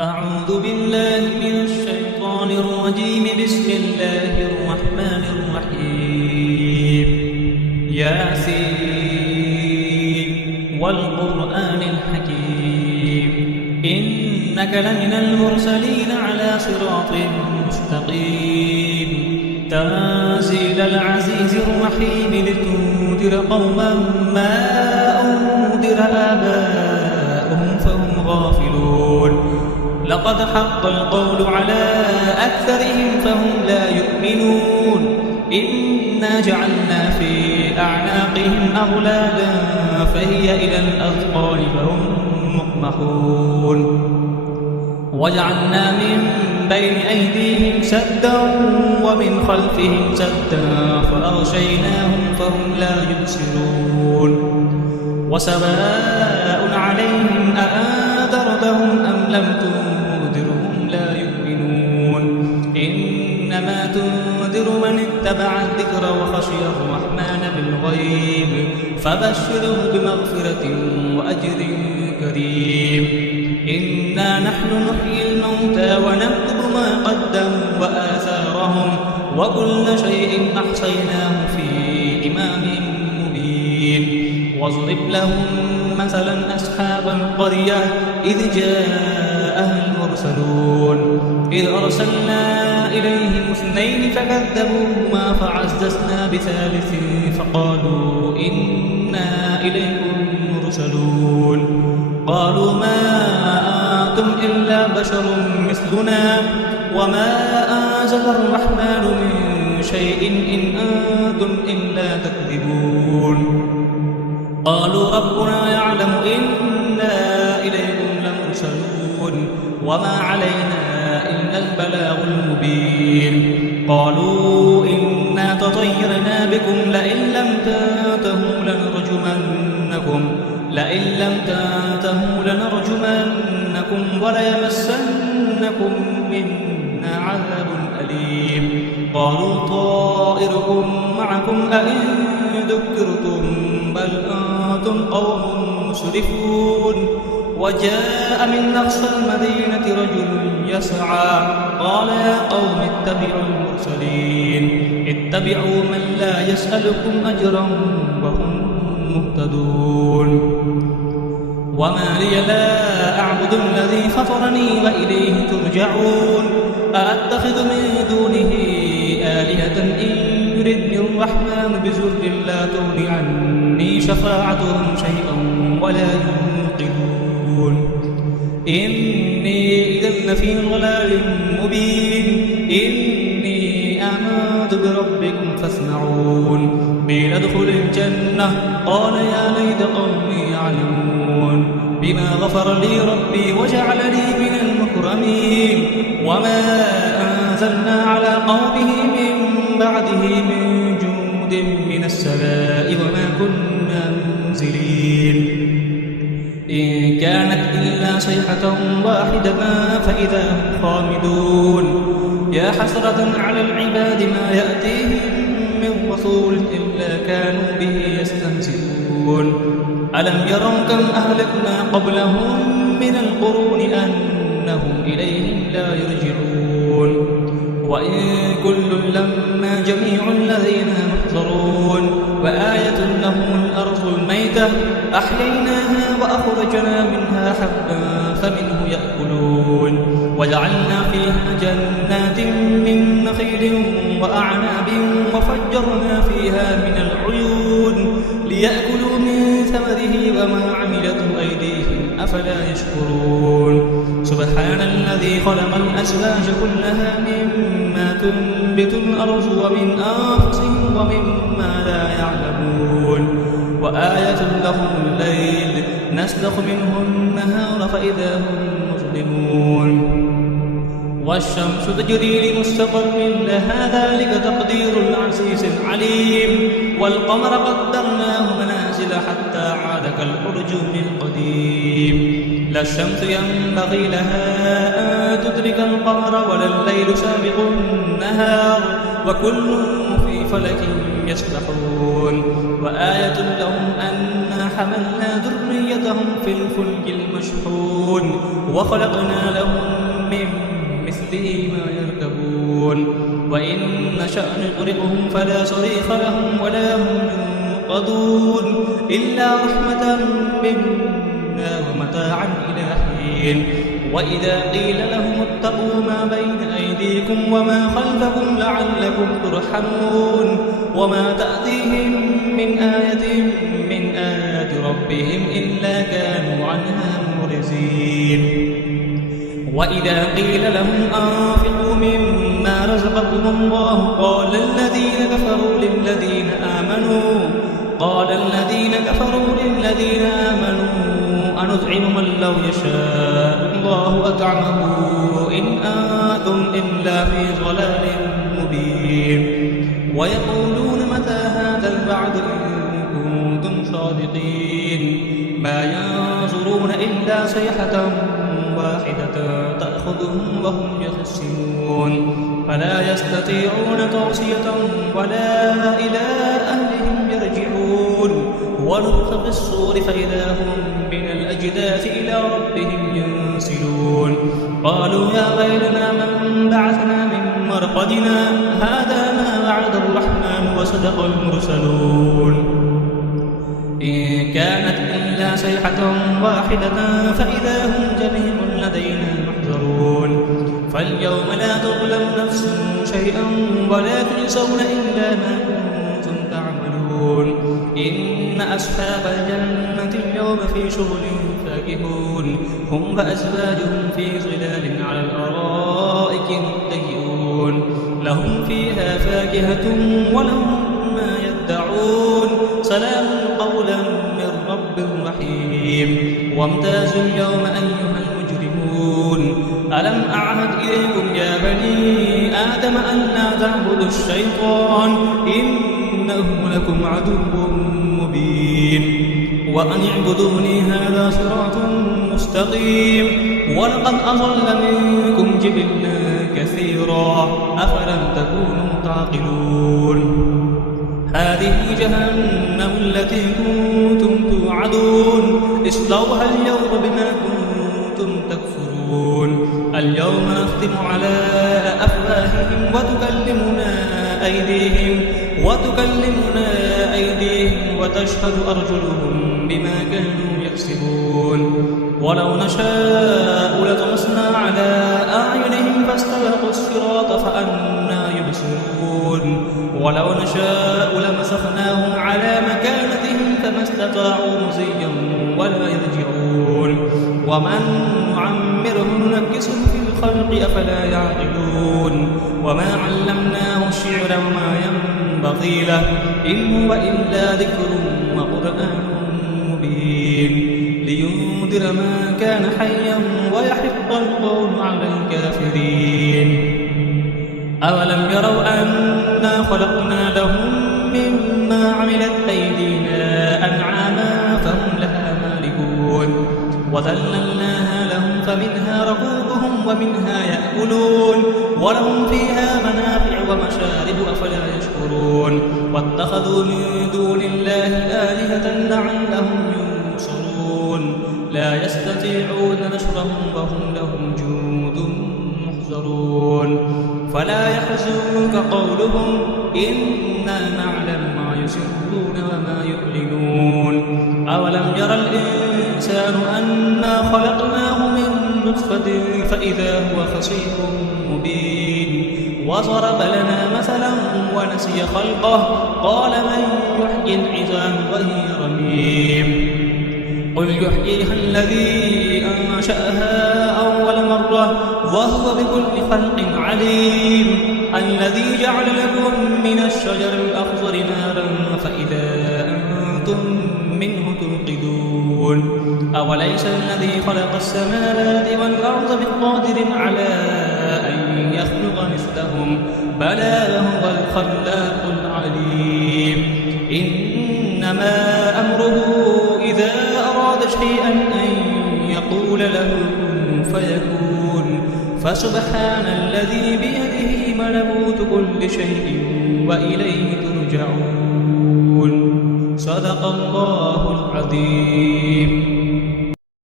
أعوذ بالله من الشيطان الرجيم. بسم الله الرحمن الرحيم. ياسين والقرآن الحكيم إنك لمن المرسلين على صراط مستقيم تنزيل العزيز الرحيم لتنذر قوما ما أنذر آباؤهم فهم غافلون. لقد حق القول على أكثرهم فهم لا يؤمنون. إنا جعلنا في أعناقهم أغلالا فهي إلى الأذقان فهم مقمحون. وجعلنا من بين أيديهم سدا ومن خلفهم سدا فأغشيناهم فهم لا يبصرون. وسواء عليهم أأنذرتهم أم لم تنذرهم لا يؤمنون. إنما تنذر من اتبع الذكر وخشي الرحمن بالغيب فبشره بمغفرة وأجر كريم. إنا نحن نحيي الموتى ونكتب ما قدموا وآثارهم وكل شيء أحصيناه في إمام مبين. واضرب لهم مثلا أصحاب القرية إذ جاءها المرسلون إذ أرسلنا إليهم 2 فكذبوهما فعززنا بثالث فقالوا إنا إليكم مرسلون. قالوا ما أنتم إلا بشر مثلنا وما أنزل الرحمن من شيء إن أنتم إلا تكذبون. قالوا ربنا يعلم إنا إليكم لمرسلون وما علينا إلا البلاغ المبين. قالوا إنا تطيرنا بكم لئن لم تنتهوا لنرجمنكم وليمسنكم منا عذاب أليم. قالوا طائركم معكم أئن ذكرتم بل أنتم قوم مسرفون. وجاء من أقصى المدينة رجل يسعى قال يا قوم اتبعوا المرسلين اتبعوا من لا يسألكم أجرا وهم مهتدون. وما لي لا أعبد الذي فطرني وإليه ترجعون. أأتخذ من دونه آلهة إن يردني الرحمن بضر لا تغن عني شفاعتهم شيئا ولا ينقذون. إني إذا لفي ضلال مبين. إني آمنت بربكم فاسمعون. قيل ادخل الجنة قال يا ليت قومي يعلمون بما غفر لي ربي وجعلني من المكرمين. وما أنزلنا على قومه من بعده من جند من السماء وما كنا منزلين. إن كانت إلا صيحة واحدة فإذا هم خامدون. يا حسرة على العباد ما يأتيهم من رسول إلا كانوا به يستهزئون. ألم يروا كم أهلكنا قبلهم من القرون أنهم إليهم لا يرجعون. وإن كل لما جميع الذين محضرون. وآية لهم الأرض الميتة أحييناها وأخرجنا منها حبا فمنه يأكلون. وجعلنا فيها جنات من نخيل وأعناب وفجرنا فيها من العيون ليأكلوا من ثمره وما عملته أيديهم أفلا يشكرون. سبحان الذي خلق الأزواج كلها مما تنبت الأرض ومن أنفسهم ومما لا يعلمون. وآية لهم الليل نسلخ منه النهار فإذا هم مظلمون. والشمس تجري لمستقر لها ذلك تقدير العزيز العليم. والقمر قدرناه منازل حتى عاد كالأرجون القديم. لا الشمس ينبغي لها أن تدرك القمر ولا الليل سابق النهار وكل في فلك يسبحون. وآية لهم أنا حملنا ذريتهم في الفلك المشحون وخلقنا لهم نشأ نغرقهم فلا صريخ لهم ولا هم ينقذون إلا رحمة منا ومتاعا إلى حين. وإذا قيل لهم اتقوا ما بين أيديكم وما خلفكم لعلكم ترحمون وما تأتيهم من آية من آيات ربهم إلا كانوا عنها معرضين. وإذا قيل لهم أنفقوا مما رزقكم الله قال الذين كفروا للذين آمنوا أنطعم من لو يشاء الله أطعمه إن أنتم إلا في ضلال مبين. ويقولون متى هذا الوعد إن كنتم صادقين ما ينظرون إلا صيحة واحدة تأخذهم وهم يخسرون فلا يستطيعون توصية ولا إلى أهلهم يرجعون. ونفخ في الصور فإذا هم من الأجداث إلى ربهم ينسلون قالوا يا ويلنا من بعثنا من مرقدنا هذا ما وعد الرحمن وصدق المرسلون إن كانت إلا صيحة واحدة فإذا هم جميع لدينا محضرون. فاليوم لا تظلم نفس شيئا ولا تجزون إلا ما كنتم تعملون. إن أصحاب الجنة اليوم في شغل فاكهون هم وأزواجهم في ظلال على الأرائك متكئون لهم فيها فاكهة ولهم ما يدعون سلام قولا من رب رحيم. وامتازوا اليوم أيها المجرمون ألم أعهد إليكم يا بني آدم أن لا تعبدوا الشيطان إنه لكم عدو مبين. وأن اعبدوني هذا صراط مستقيم. ولقد أضل منكم جبلا كثيرا أفلم تكونوا تعقلون. هذه جهنم التي كنتم توعدون اصلوها اليوم بما كنتم تكفرون. اليوم نختم على أفواههم وتكلمنا أيديهم وتشهد أرجلهم بما كانوا يكسبون. ولو نشاء لطمسنا على أعينهم فاستبقوا الصراط فأنى يبصرون. ولو نشاء لمسخناهم على مكانتهم فما استطاعوا مضيا ولا يرجعون. ومن نعمره ننكسه في الخلق أفلا يعقلون. وما علمناه الشعر وما ينبغي له إن هو إلا ذكر وقرآن مبين لينذر من كان حيا ويحق القول على الكافرين. أولم يروا أنا خلقنا لهم مما عملت أيدينا أنعاما فهم لها مالكون وذللناها لهم فمنها ركوبهم ومنها يأكلون ولهم فيها منافع ومشارب أفلا يشكرون. واتخذوا من دون الله آلهة لعلهم ينصرون لا يستطيعون نصرهم وهم لهم جند محضرون. فلا يحزنك قولهم إنا نعلم ما يسرون وما يعلنون. أولم يرى الإنسان أنا خلقناه من نطفة فإذا هو خصيم مبين. وضرب لنا مثلا ونسي خلقه قال من يحيي العظام وهي رميم. قل يحييها الذي أنشأها أول مرة وهو بكل خلق عليم. الذي جعل لكم من الشجر الأخضر نارا فإذا أنتم منه توقدون. أوليس الذي خلق السماوات والأرض بقادر على أن يخلق مثلهم بلى هو الخلاق العليم. إنما أمره إذا أراد شيئا أن يقول له كن فيكون. فسبحان الذي بيده ملكوت كل شيء وإليه ترجعون. صدق الله العظيم.